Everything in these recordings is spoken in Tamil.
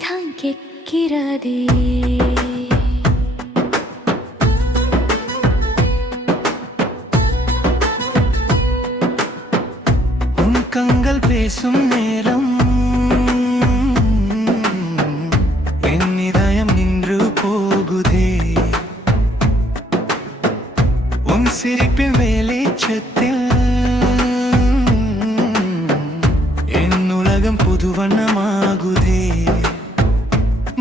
ஆசைதான் கேட்கிறதே. உன் கண்கள் பேசும் நேரம் என் இதயம் நின்று போகுதே. உன் சிரிப்பின் வெளிச்சத்தில் என் உலகம் புது வண்ணமாகுதே.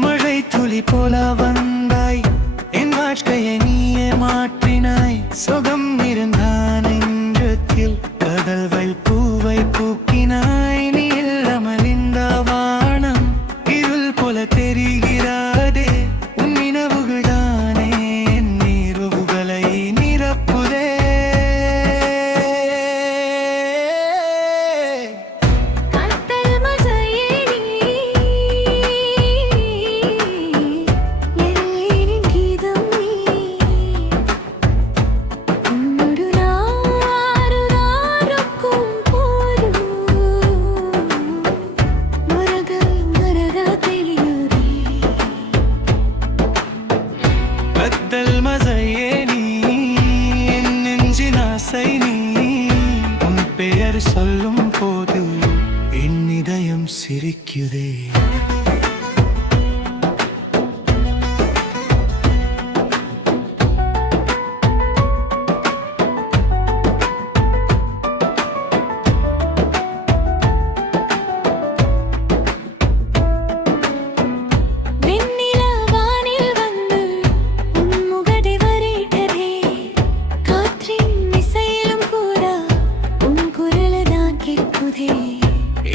மழை துளி போல வந்தாய், என் வாழ்க்கையை நீயே மாற்றினாய். சுகம் இருந்தான் நெஞ்சத்தில், கதல்வை பூவை பூக்கினாய். நீ இல்லாமல் இந்த வானம் இருள் போல தெரிகிறதே. உன் நினைவுகள் தானே என் நீர்வுகளை நிரப்புதே. கத்தல் மழையே நீ, என் நெஞ்சின் ஆசை நீ. உன் பெயர் சொல்லும் போது என் இதயம் சிரிக்குதே.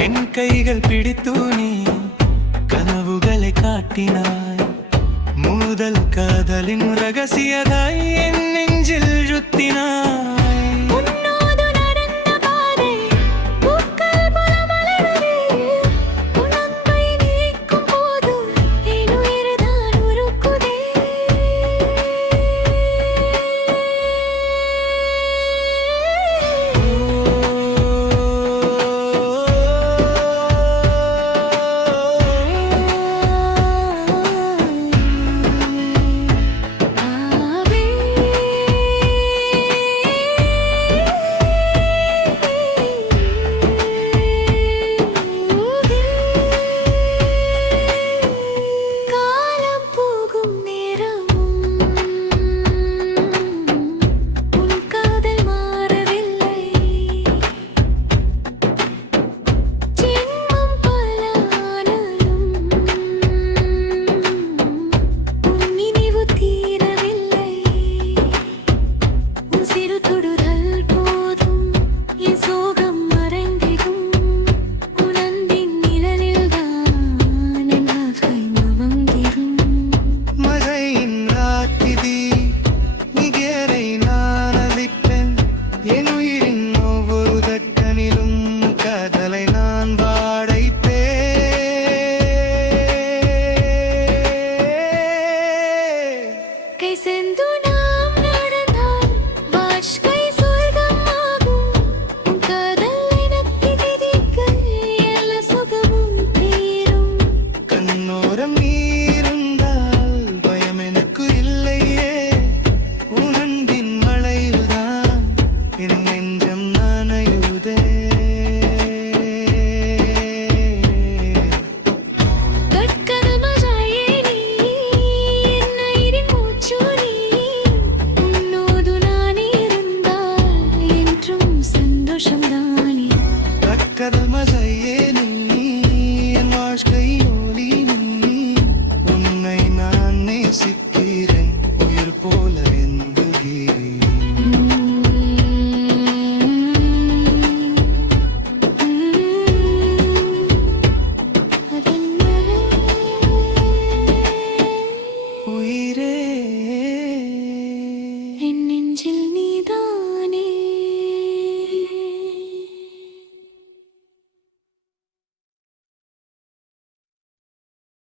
என் கைகள் பிடித்து நீ கனவுகளை காட்டினாய். முதல் காதலின் ரகசியதாய் என் நெஞ்சில் ருத்தினாய்.